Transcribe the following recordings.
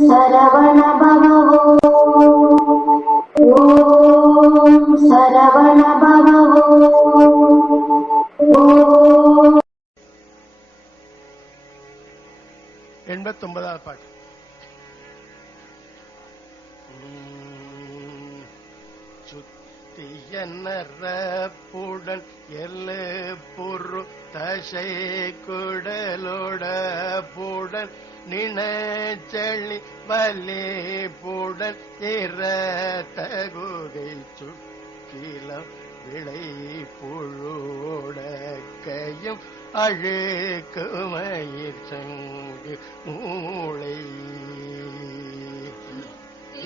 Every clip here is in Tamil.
சரவண பவோ ஓம் சரவண பவோ ஓம் எண்பத்தொன்பதாவது பாட்டு. சுத்த சுத்திய எல்லு புரு தசை குடலோட புடன் நினச்செளி வலி புடன் இர தகுகை சுற்றிலம் விளை புழுடக்கையும் அழுக்கு மயிர் சங்கு மூளை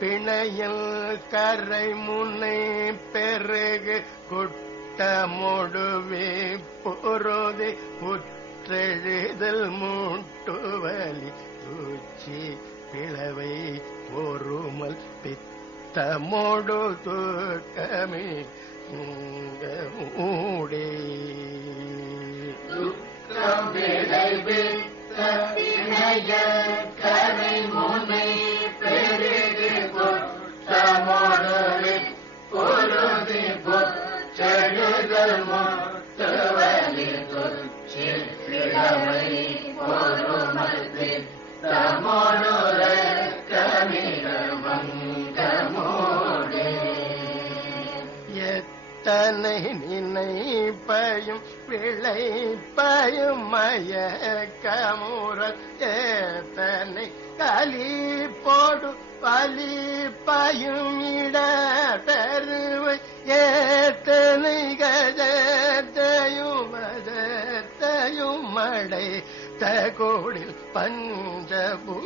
பிணையல் கரை முனை பெருகு குட்டமொடுவே பொருதி புற்றெழுதல் மூட்டுவலி தூச்சி பிளவை பொறுமல் பித்தமோடு தூக்கமே மூடே. கரை மூடே எத்தனை நினைப்பையும் விளைப்பையும் மயக்கமுற ஏத்தனை கலி போடு பலிப்பையும் இட கோடில் பஞ்சபூதம்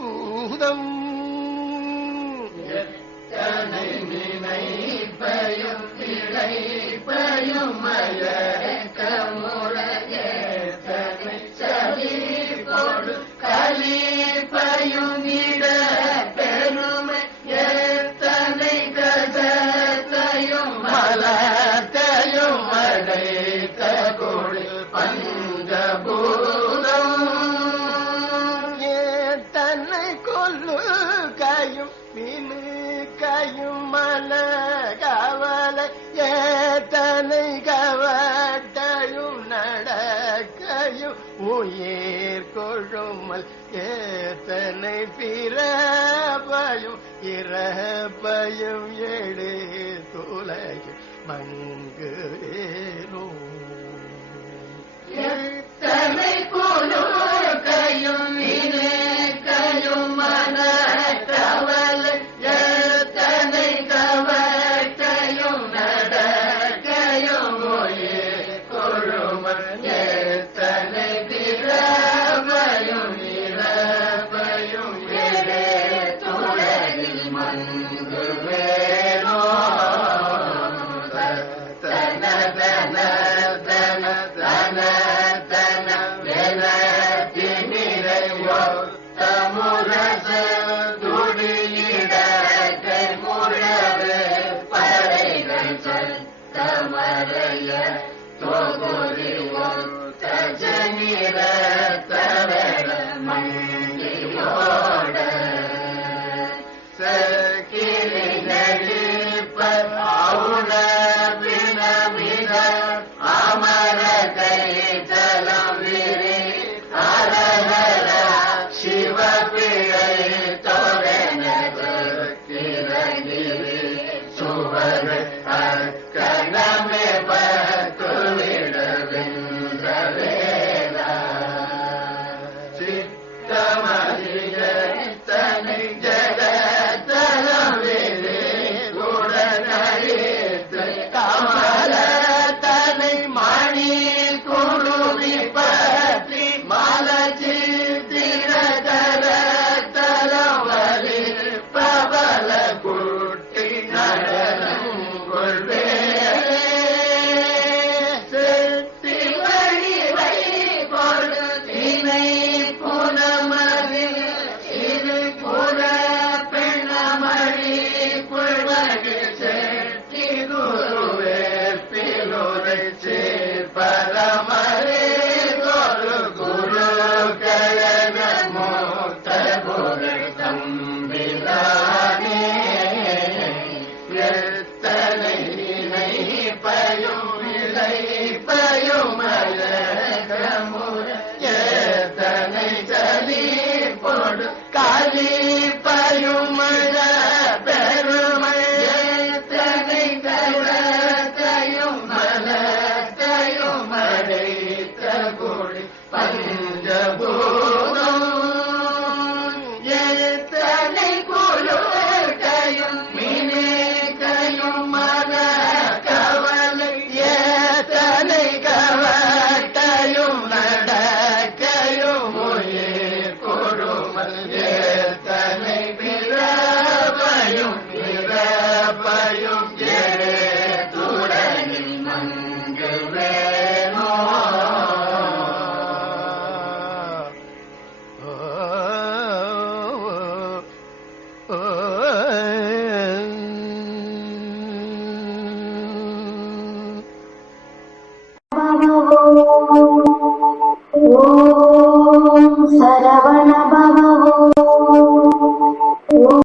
நடக்கையும் உயிர் கொழுமல் ஏத்தனை பிறப்பையும் இறப்பையும் எடு துலையும் மங்கு वय त्वगुरिवोत्तजनिरतवरमण्डियो കൊടുക്കാലി പരു ஓம் சரவண